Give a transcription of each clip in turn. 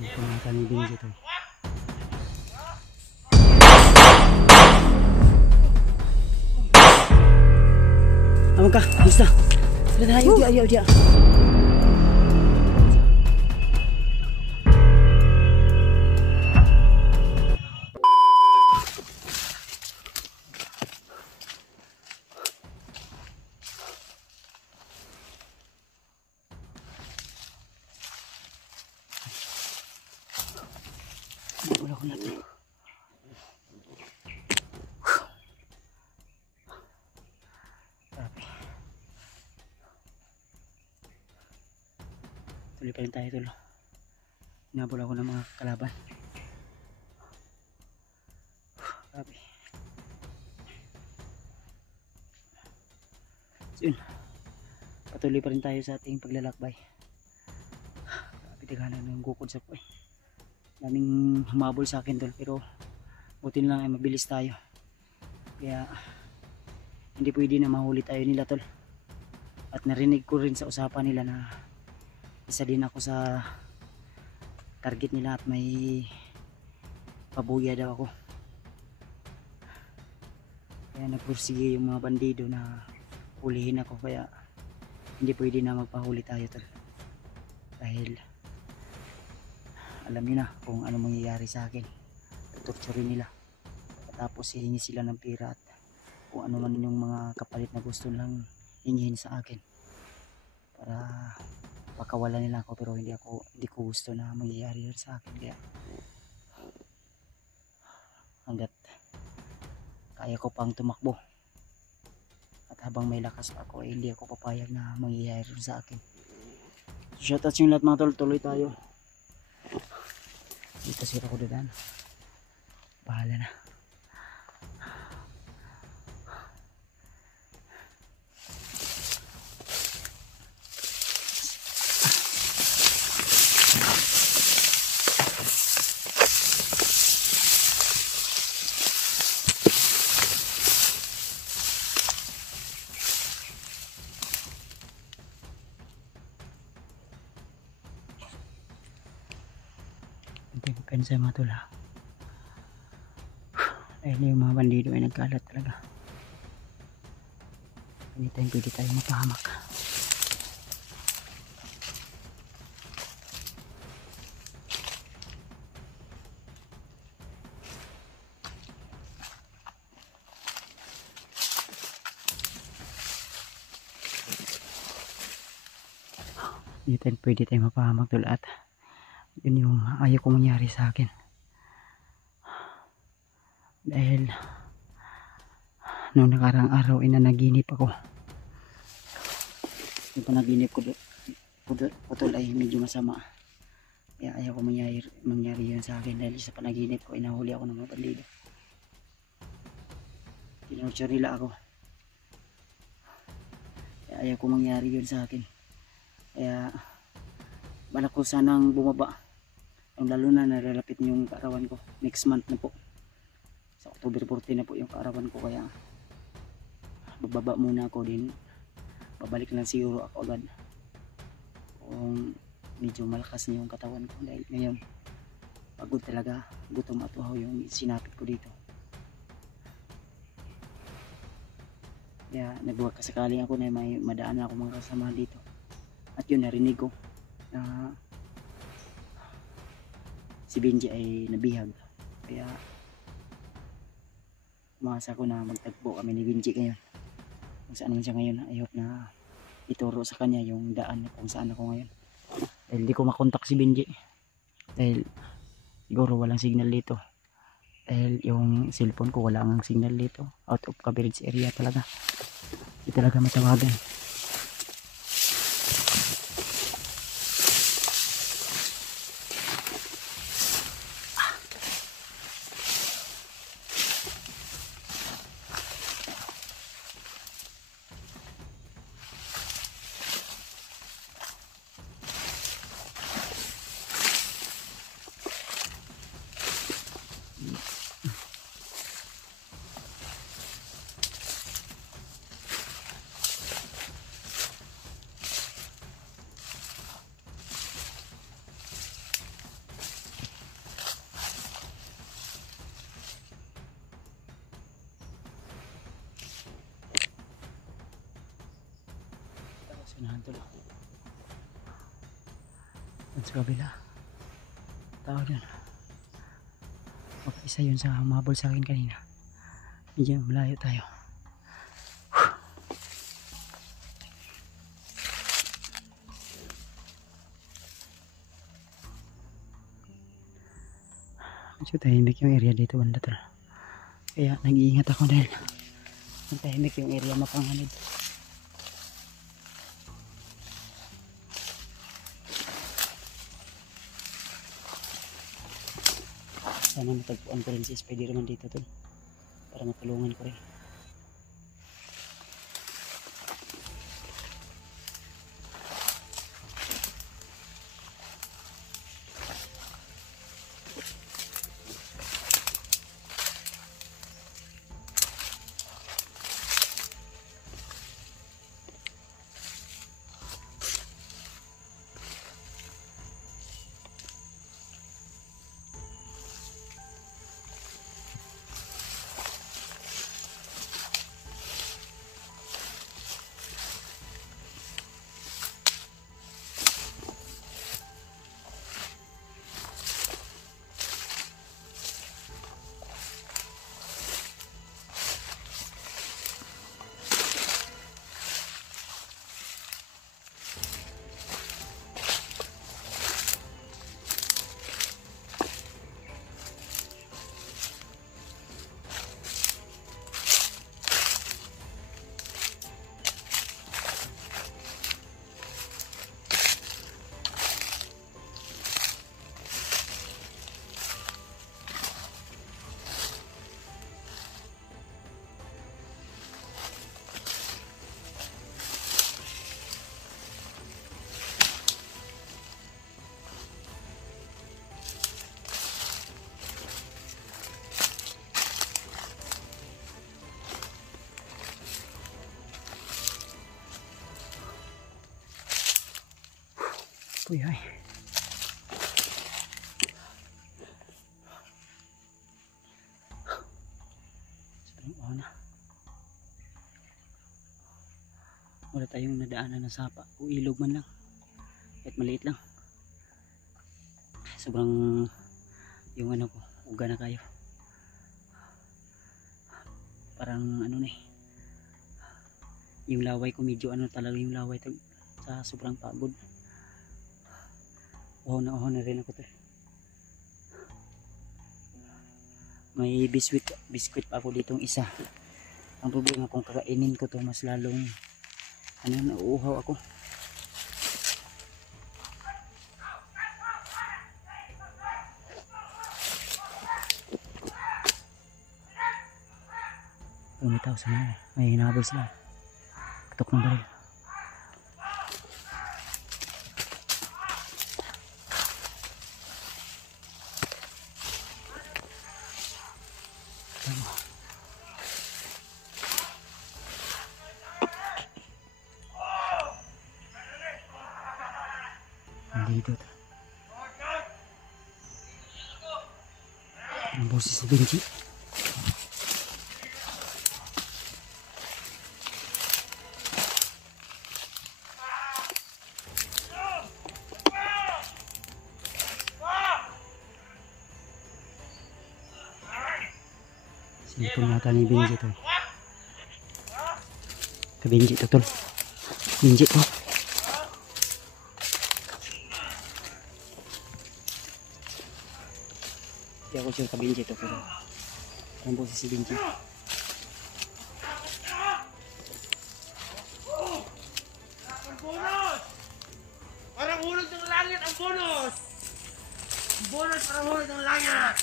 Pumunta ni Benji to. Aman ka, basta. Sila tayo, dia. Wala ko natin. Tuloy pa rin tayo tulo. Inabol ako ng mga kalaban. Grabe. So yun. Patuloy pa rin tayo sa ating paglalakbay. Grabe, daganan ng gukod sa po eh. Daming humabol sa akin tol, pero buti lang ay mabilis tayo. Kaya hindi pwede na mahuli tayo nila tol. At narinig ko rin sa usapan nila na isa din ako sa target nila at may pabuya daw ako. Kaya nagpursige yung mga bandido na hulihin ako, kaya hindi pwede na magpahuli tayo tol. Dahil alam niyo na kung ano mangyayari sa akin. Tutorturin nila. Tapos hihingi sila ng pera at kung ano man yung mga kapalit na gusto lang hingihin sa akin para pakawalan nila ako, pero hindi ko gusto na mangyayari yun sa akin. Kaya hanggat kaya ko pang tumakbo at habang may lakas pa ako, hindi ako papayag na mangyayari yun sa akin. So shoutouts yung lahat mga tol, tuloy tayo. Dito sira ko dadaan. Bahala na. Hindi ko pensa mga tula. Dahil yung mga bandido ay nagkalat talaga. Anytime pwede tayo mapahamak. Anytime pwede tayo mapahamak tula, at yun yung ayaw ko mangyari sa akin. Dahil noong nakarang araw ay nanaginip ako. Yung panaginip ko putol ay medyo masama. Kaya ayaw ko mangyari yun sa akin, dahil sa panaginip ko ay nahuli ako ng mga bandido. Tinorture nila ako. Kaya ayaw ko mangyari yun sa akin. Kaya balak ko sanang bumaba. Lalo na nalalapit yung kaarawan ko. Next month na po. Sa October 14 na po yung kaarawan ko. Kaya bababa muna ako din. Babalik lang siguro ako agad kung medyo malakas na yung katawan ko. Dahil ngayon pagod talaga. Gutom at uhaw yung sinapit ko dito. Kaya nagbuwag kasakaling ako na may madaan ako mga kasama dito. At yun, narinig ko na si Benji ay nabihag. Kaya umasa ko na magtagpo kami ni Benji ngayon. Kung saan man siya ngayon, I hope na ituro sa kanya yung daan kung saan ako ngayon. Dahil di ko makontak si Benji. Dahil siguro walang signal dito. Dahil yung cellphone ko wala ang signal dito. Out of coverage area talaga. Hindi talaga matawagan. Tinahan to lang. Doon sa kabila. Tao dyan. Isa yun sa humabol sa akin kanina. Medyo malayo tayo. Medyo tahimik yung area dito banda tol. Kaya nag-iingat ako dahil tahimik yung area, mapanganib. Sana matagpuan ko rin si Spider-Man dito tol para matulungan ko rin. Uy, ay. Sobrang ona. Wala tayong nadaanan na sapa o ilog man lang. Kahit maliit lang. Sobrang yung ano ko, uga na kayo. Parang ano na eh. Yung laway ko medyo ano talaga yung laway sa sobrang pagod. Uhaw na rin ako to. May biskwit pa ako ditong isa. Ang problema kung kakainin ko to mas lalong ano, nauuhaw ako. Lumitaw sa mga may hinabol sila. Katok ng baril. Dito ang boses si Benji. Sinipon nata ni Benji to. Ka Benji to tol. Benji to. Di ako sure ka Benji to pero ang boses si Benji. Bonus! Parang hulog ng langit ang bonus! Bonus parang hulog ng langit!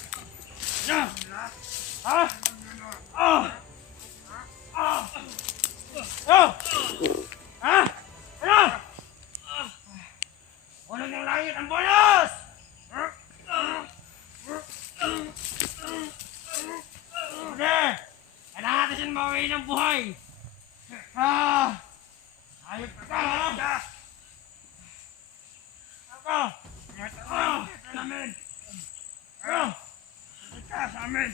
Ha? Ha? Ha? Ano? Hulog ng langit ang bonus! Hindi! Kailangan natin siyang mawin ng buhay! Ayop ka ha! Ako! Sa amin! Sa amin!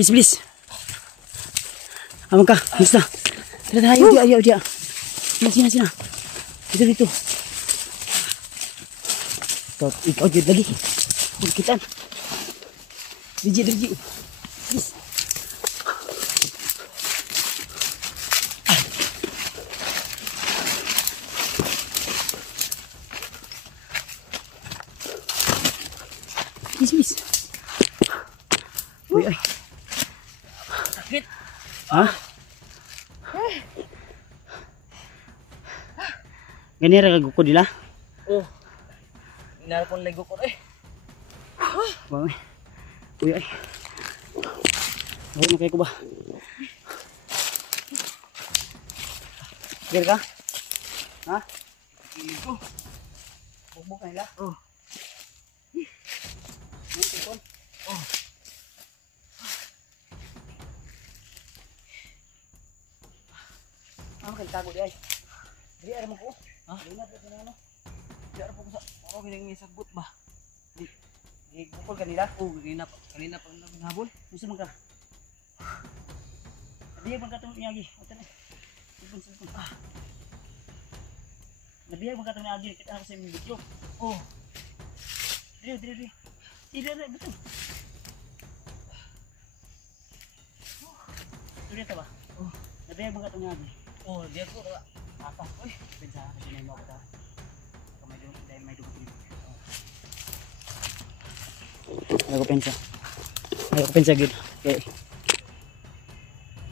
Bilis, bilis. Amang ka, bilis na. Tara, tara, ayaw, dia. Sina. Dito. Ikaw, Jud, lagi. Bukit-bukitan. Dirji. Bilis. Bis. Uy, ay. Sakit. Ha? Ganyan ra kagukod nila? Oh. Inara ko lego ko eh. Baway. Uy, ay. Ay, nakay ko ba? Ger ka? Ha? Kilid ko. Bukbuk nila? Oh. Oh. Ano kayo tago di ay? Di aram ko. Ha? Di na po ano? Di ara po ko sa ako kining sagbot ba. Di bukol kanila. Oh, kanina pa namin habol. Gusto man ka? Nabiyag man ka itong iyagi. Ito na. Silpon. Nabiyag man ka itong iyagi. Kita ako sa imong video. Oh. Dili. Betul. Ito dito ba? Oh. Nabiyag man ka itong iyagi. Oh, dia ko ra. Apa? Uy, pensa ka sinay mo ako ta. May dugo dito. Ako pensa gid. Okay.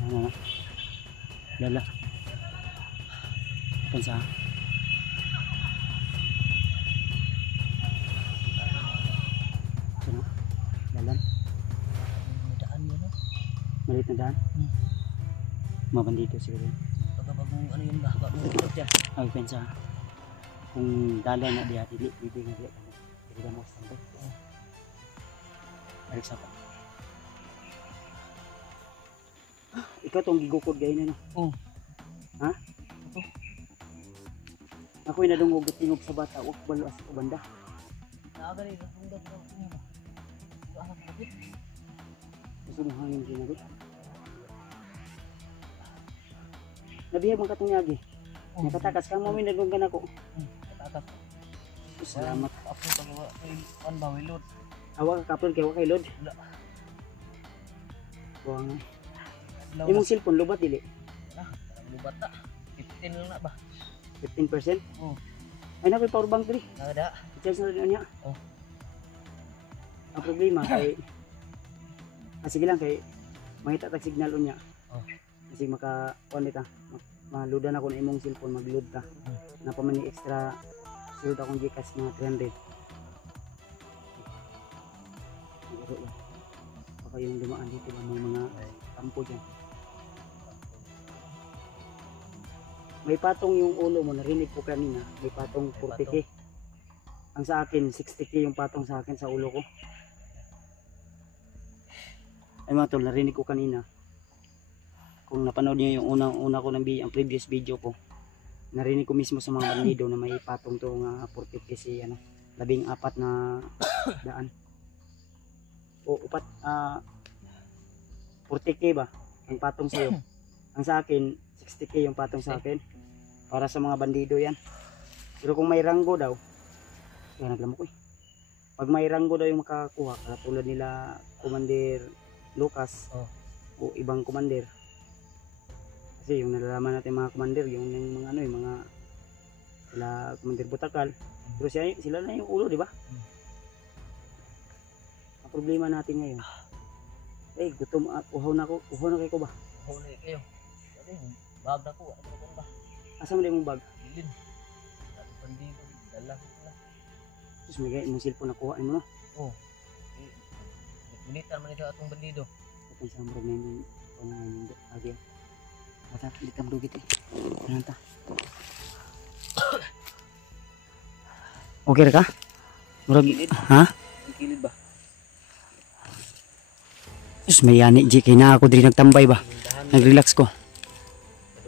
Ano. Lala. Pensa. Ano? Lalan. Daan mo no. Malit na daan. Mabandito siguro. Pagkabagong ano yun ba? Bagong dyan. Ako pensa. Kung dalan na diya dili nga diya. Dili mo sa santo. Balik sa pa. Ikaw tong gigukod gay na no. Oh. Ha? Ako yung nadungog at tingog sa bata. Huwag balo as ko banda. Naagali na kung dapat ako niya ba? Ito anak kapit. Gusto mo hangin ginagod. Nabihag man katong yagi. Nakatakas kang mami nadunggan ako. Katakas. Salamat. Ako pagawa kay on ba wilod. Awa ka kapon kay wa kay load. Wala. Buang. Lawas. Imong cellphone lubat dili. Lubat na. 15 lang na ba? 15%. Oh. Ay na koy power bank diri. Nada. I-charge na rin niya. Oh. Ang problema kay sige lang kay mangita tag signal unya. Oh. Kasi maka on ta. Maludan ako na imong cellphone magload ta. Napamani extra sulod akong Gcash mga 300. Baka yung dumaan dito ba may mga kampo dyan. May patong yung ulo mo, narinig ko kanina. May patong 40k. Ang sa akin 60k yung patong sa akin sa ulo ko. Ay mga tol, narinig ko kanina. Kung napanood niyo yung una ko ng ang previous video ko, narinig ko mismo sa mga bandido na may patong to nga 40k si 14 na daan. O 40k ba ang patong sa'yo. Ang sa akin 60k yung patong sa akin para sa mga bandido yan. Pero kung may ranggo daw, yan naglamok ko eh. Pag may ranggo daw yung makakuha, katulad nila Commander Lucas o ibang commander. Kasi yung nalalaman natin mga commander, yung mga ano, yung mga sila Commander Butakal, pero sila na yung ulo, di ba? Ang problema natin ngayon, gutom at uhaw na kayo ko ba? Huli kayo. Sabi, bag na ko. Ano ba? Asa mo din mong bag? Bilin. Bandido. Dala. Tapos may mong cellphone nakuha mo no? Oo. Bunitan man ito atong bandido. Ito sa murag na yung pangayon doon. Agil. Bata, likam dugit eh. Ano ta? Okay ra ka? Murag, ha? Ang kilid ba? Tapos may yani, G, kaya na ako din nagtambay ba? Nag-relax ko.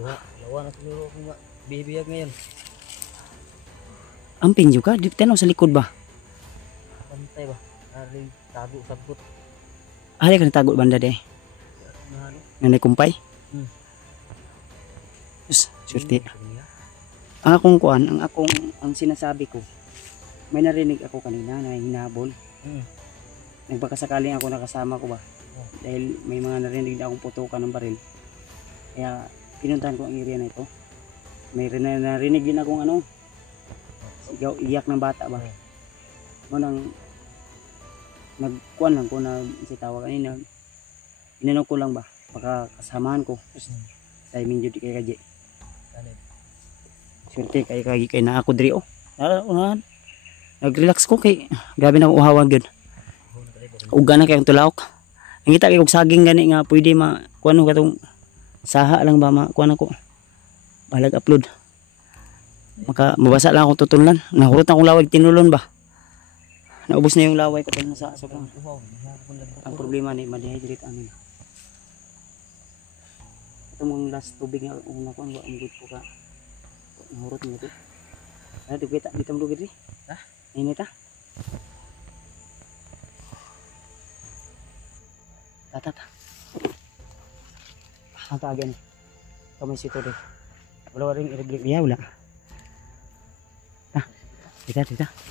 Lawa na siguro kung bibiyag ngayon. Amping juga, di tanaw sa likod ba? Pantay ba? Ari tago sabot. Ay, ka natagot banda de. Nanay kumpay. Hmm. Swerte. Ang akong kuan, ang sinasabi ko, may narinig ako kanina na hinahabol. Nagbakasakaling ako nakasama ko ba? Dahil may mga narinig na akong putukan ng baril. Kaya pinuntahan ko ang area na ito. May narinig din akong sigaw, iyak ng bata ba? Nang nagkuan lang ko na si tawag kanina. Inanong ko lang ba? Baka kasamahan ko. Timing jud kay kaji. Swerte kay na ako diri nag-relax ko kay grabe na uhawan gyud. Uga na kay ang tulaok. Ang kita kay og saging gani nga pwede kuano katong saha lang ba kuan ako. Balag upload. Mabasa lang akong tutulan. Nahurot na akong laway tinulon ba. Naubos na yung laway ko dun sa sobrang. Ang problema ni ma-dehydrate amin. Ito mong last tubig nga una ko ang good ko ka. Nahurot mo ito. Ay, dugita dito mo dugit ri. Ha? Init ha. Tata. Ata again. Kamay sito rin. Wala ring irregular. Ya, wala. Tita.